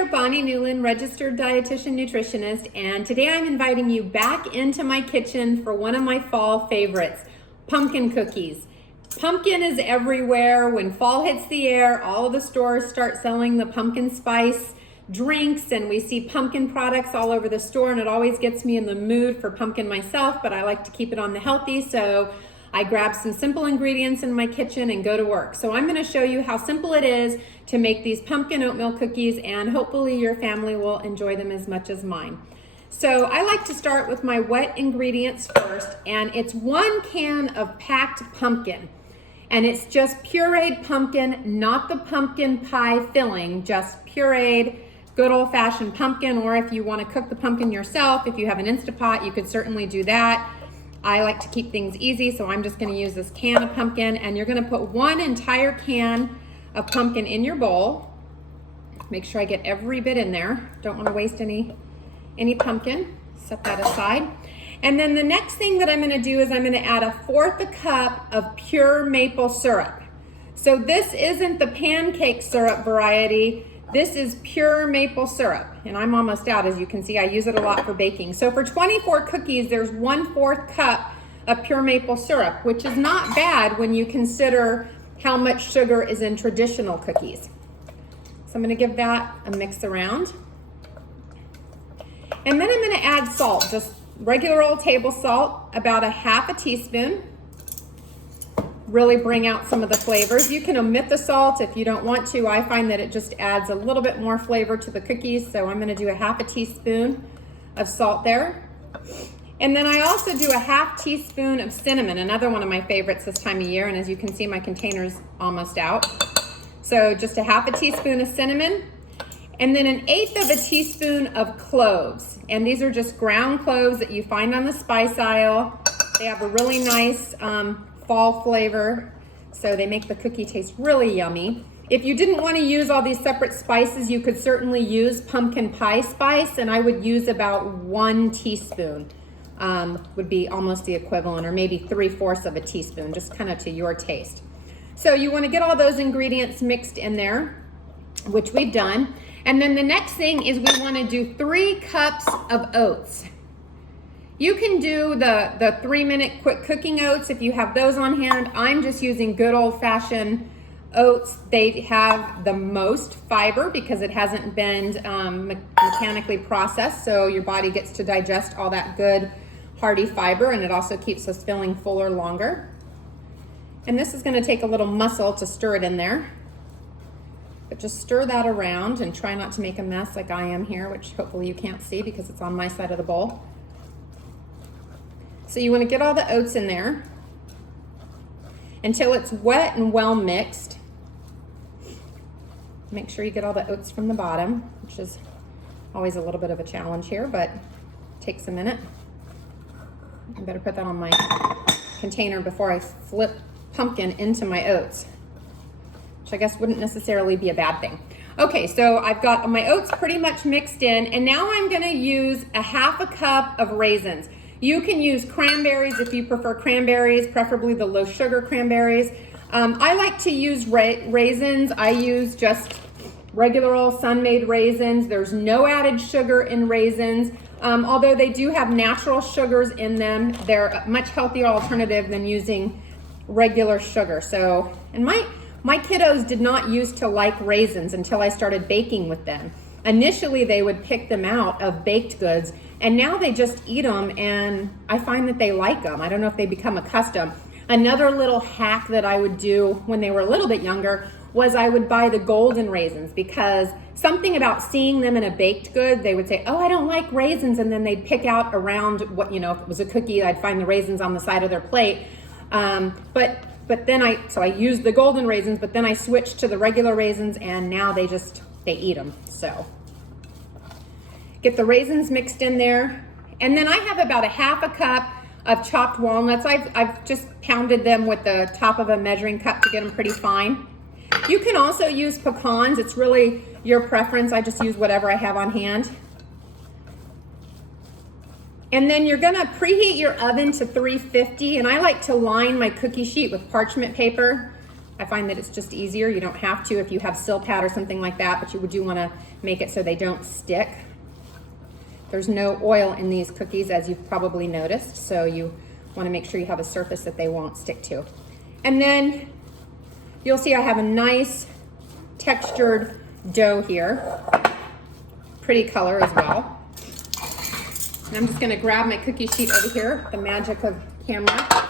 there, Bonnie Newland, registered dietitian nutritionist, and today I'm inviting you back into my kitchen for one of my fall favorites, pumpkin cookies. Pumpkin is everywhere. When fall hits the air, all of the stores start selling the pumpkin spice drinks, and we see pumpkin products all over the store, and it always gets me in the mood for pumpkin myself, but I like to keep it on the healthy, so I grab some simple ingredients in my kitchen and go to work. So I'm gonna show you how simple it is to make these pumpkin oatmeal cookies, and hopefully your family will enjoy them as much as mine. So I like to start with my wet ingredients first, and it's 1 can of packed pumpkin. And it's just pureed pumpkin, not the pumpkin pie filling, just pureed, good old-fashioned pumpkin, or if you wanna cook the pumpkin yourself, if you have an Instapot, you could certainly do that. I like to keep things easy, so I'm just gonna use this can of pumpkin, and you're gonna put 1 entire can of pumpkin in your bowl. Make sure I get every bit in there. Don't wanna waste any pumpkin. Set that aside. And then the next thing that I'm gonna do is I'm gonna add 1/4 cup of pure maple syrup. So this isn't the pancake syrup variety. This is pure maple syrup, and I'm almost out. As you can see, I use it a lot for baking. So for 24 cookies, there's 1/4 cup of pure maple syrup, which is not bad when you consider how much sugar is in traditional cookies. So I'm gonna give that a mix around. And then I'm gonna add salt, just regular old table salt, about 1/2 teaspoon. Really bring out some of the flavors. You can omit the salt if you don't want to. I find that it just adds a little bit more flavor to the cookies, so I'm gonna do 1/2 teaspoon of salt there. And then I also do 1/2 teaspoon of cinnamon, another one of my favorites this time of year, and as you can see, my container's almost out. So just 1/2 teaspoon of cinnamon, and then 1/8 teaspoon of cloves. And these are just ground cloves that you find on the spice aisle. They have a really nice fall flavor, so they make the cookie taste really yummy. If you didn't want to use all these separate spices, you could certainly use pumpkin pie spice, and I would use about 1 teaspoon, would be almost the equivalent, or maybe 3/4 of a teaspoon, just kind of to your taste. So you want to get all those ingredients mixed in there, which we've done. And then the next thing is we want to do 3 cups of oats. You can do the 3-minute quick cooking oats if you have those on hand. I'm just using good old-fashioned oats. They have the most fiber because it hasn't been mechanically processed, so your body gets to digest all that good hearty fiber, and it also keeps us feeling fuller longer. And this is gonna take a little muscle to stir it in there. But just stir that around and try not to make a mess like I am here, which hopefully you can't see because it's on my side of the bowl. So you want to get all the oats in there until it's wet and well mixed. Make sure you get all the oats from the bottom, which is always a little bit of a challenge here, but takes a minute. I better put that on my container before I flip pumpkin into my oats, which I guess wouldn't necessarily be a bad thing. Okay, so I've got my oats pretty much mixed in, and now I'm gonna use 1/2 cup of raisins. You can use cranberries if you prefer cranberries, preferably the low sugar cranberries. I like to use raisins. I use just regular old sun-made raisins. There's no added sugar in raisins. Although they do have natural sugars in them, they're a much healthier alternative than using regular sugar. So, and my kiddos did not used to like raisins until I started baking with them. Initially, they would pick them out of baked goods, and now they just eat them, and I find that they like them. I don't know if they become accustomed. Another little hack that I would do when they were a little bit younger was I would buy the golden raisins, because something about seeing them in a baked good, they would say, oh, I don't like raisins, and then they'd pick out around what, if it was a cookie, I'd find the raisins on the side of their plate. But then I used the golden raisins, but then I switched to the regular raisins, and now they eat them. So get the raisins mixed in there. And then I have about 1/2 cup of chopped walnuts. I've just pounded them with the top of a measuring cup to get them pretty fine. You can also use pecans. It's really your preference. I just use whatever I have on hand. And then you're gonna preheat your oven to 350, and I like to line my cookie sheet with parchment paper. I find that it's just easier. You don't have to if you have sill pad or something like that, but you do want to make it so they don't stick. There's no oil in these cookies, as you've probably noticed, so you want to make sure you have a surface that they won't stick to. And then you'll see I have a nice textured dough here. Pretty color as well. And I'm just going to grab my cookie sheet over here, the magic of camera,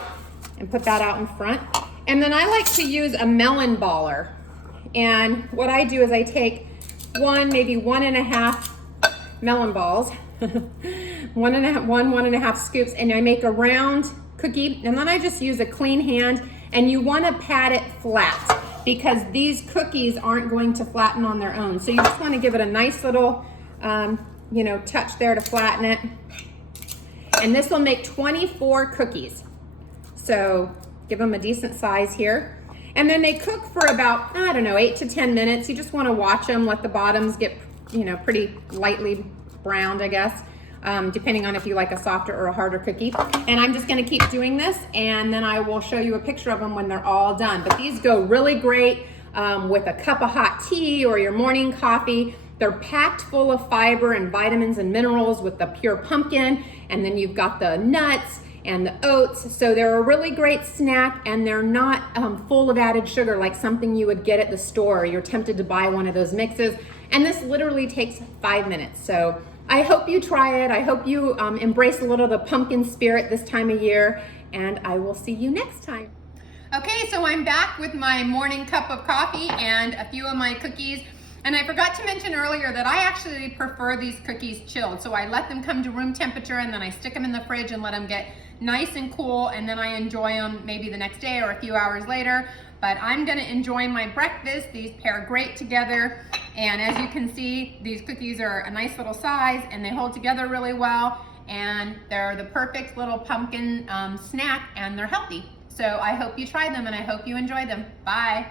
and put that out in front. And then I like to use a melon baller. And what I do is I take maybe 1.5 melon balls, one and a half scoops, and I make a round cookie. And then I just use a clean hand, and you want to pat it flat because these cookies aren't going to flatten on their own. So you just want to give it a nice little, touch there to flatten it. And this will make 24 cookies. So give them a decent size here. And then they cook for about, 8 to 10 minutes. You just want to watch them, let the bottoms get, pretty lightly browned, I guess, depending on if you like a softer or a harder cookie. And I'm just going to keep doing this, and then I will show you a picture of them when they're all done. But these go really great with a cup of hot tea or your morning coffee. They're packed full of fiber and vitamins and minerals with the pure pumpkin, and then you've got the nuts and the oats. So they're a really great snack, and they're not full of added sugar like something you would get at the store. You're tempted to buy one of those mixes, and this literally takes 5 minutes. So I hope you try it. I hope you embrace a little of the pumpkin spirit this time of year, and I will see you next time. Okay, so I'm back with my morning cup of coffee and a few of my cookies. And I forgot to mention earlier that I actually prefer these cookies chilled. So I let them come to room temperature, and then I stick them in the fridge and let them get nice and cool, and then I enjoy them maybe the next day or a few hours later. But I'm gonna enjoy my breakfast. These pair great together. And as you can see, these cookies are a nice little size, and they hold together really well. And they're the perfect little pumpkin snack, and they're healthy. So I hope you try them, and I hope you enjoy them. Bye.